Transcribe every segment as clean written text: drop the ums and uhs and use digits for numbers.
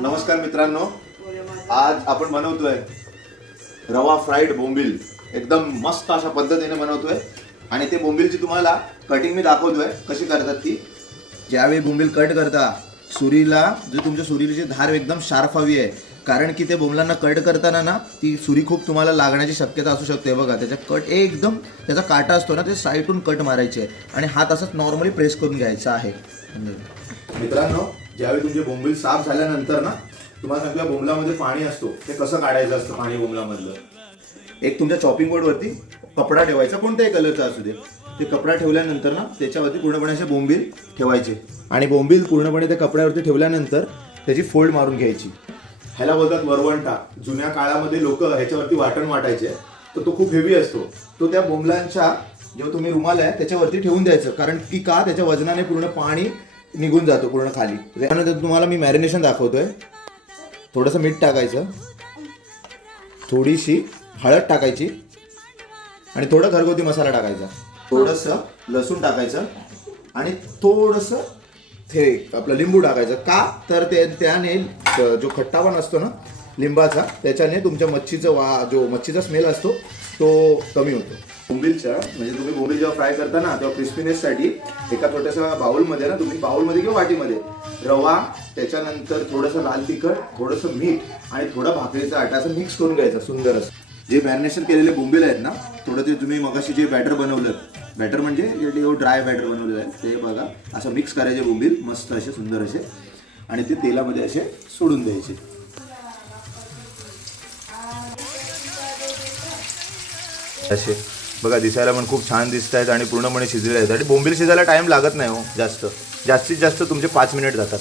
नमस्कार मित्रांनो, आज आपण बनवतोय रवा फ्राईड बोंबील. एकदम मस्त अशा पद्धतीने बनवतोय आणि ते बोंबीलची तुम्हाला कटिंग मी दाखवतोय कशी करतात ती. ज्यावेळी बोंबील कट करता सुरीला, जो तुमच्या सुरीची धार एकदम शार्प हवी आहे, कारण की ते बोंबलांना कट करताना ना ती सुरी खूप तुम्हाला लागण्याची शक्यता असू शकते. बघा त्याच्या कट एकदम, त्याचा काटा असतो ना ते साईडून कट मारायचे आहे आणि हात असंच नॉर्मली प्रेस करून घ्यायचा आहे. मित्रांनो, ज्यावेळी तुमचे बोंबील साफ झाल्यानंतर ना तुम्हाला सांगतो बोंबलामध्ये पाणी असतो, ते कसं काढायचं असतं पाणी बोंबलामधलं. एक तुमच्या चॉपिंग बोर्डवरती कपडा ठेवायचा, कोणत्याही कलरचा असू दे. ते कपडा ठेवल्यानंतर ना त्याच्यावरती पूर्णपणे असे बोंबील ठेवायचे आणि बोंबील पूर्णपणे त्या कपड्यावरती ठेवल्यानंतर त्याची फोल्ड मारून घ्यायची. ह्याला बोलतात वरवंटा. जुन्या काळामध्ये लोक ह्याच्यावरती वाटण वाटायचे, तर तो खूप हेवी असतो. तो त्या बोंबलांच्या जेव्हा तुम्ही रुमाल आहे त्याच्यावरती ठेवून द्यायचं, कारण की का त्याच्या वजनाने पूर्ण पाणी निघून जातो पूर्ण खाली. त्यानंतर तुम्हाला मी मॅरिनेशन दाखवतोय. थोडंसं मीठ टाकायचं, थोडीशी हळद टाकायची आणि थोडं घरगुती मसाला टाकायचा, थोडंसं लसूण टाकायचं आणि थोडंसं आपलं लिंबू टाकायचं. का तर त्याने जो खट्टापणा असतो ना लिंबाचा, त्याच्याने तुमच्या मच्छीचं जो मच्छीचा स्मेल असतो तो कमी होतो. बोंबीलच्या म्हणजे तुम्ही बोंबील जेव्हा फ्राय करता ना तेव्हा क्रिस्पीनेससाठी एका छोट्याशा बाउलमध्ये ना तुम्ही बाउलमध्ये किंवा वाटीमध्ये रवा, त्याच्यानंतर थोडंसं लाल तिखट, थोडंसं मीठ आणि थोडा भाकरीचा आटा असं मिक्स करून घ्यायचं सुंदर असं. जे मॅरिनेशन केलेले बोंबील आहेत ना, थोडं ते तुम्ही मगाशी जे बॅटर बनवलं, बॅटर म्हणजे ड्राय बॅटर बनवलेलं आहे ते बघा, असं मिक्स करायचे बोंबील मस्त असे सुंदर असे आणि ते तेलामध्ये असे सोडून द्यायचे. असे बघा, दिसायला पण खूप छान दिसत आहेत आणि पूर्णपणे शिजलेले आहेत. आणि बोंबील शिजायला टाइम लागत नाही हो जास्तीत जास्त तुमचे 5 मिनिट जातात.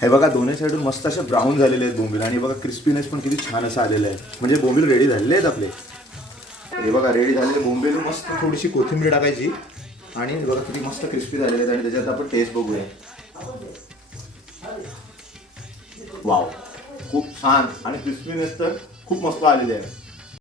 हे बघा, दोन्ही साईडून मस्त असे ब्राऊन झालेले आहेत बोंबील आणि बघा क्रिस्पीनेस पण किती छान असं आलेलं आहे. म्हणजे बोंबील रेडी झालेले आहेत आपले. हे बघा, रेडी झालेले बोंबील. मस्त थोडीशी कोथिंबीर टाकायची आणि बघा किती मस्त क्रिस्पी झालेले आहेत. आणि त्याच्यात आपण टेस्ट बघूया. वाव, खूप छान आणि क्रिस्पीनेस तर खूप मस्त आलेले आहे.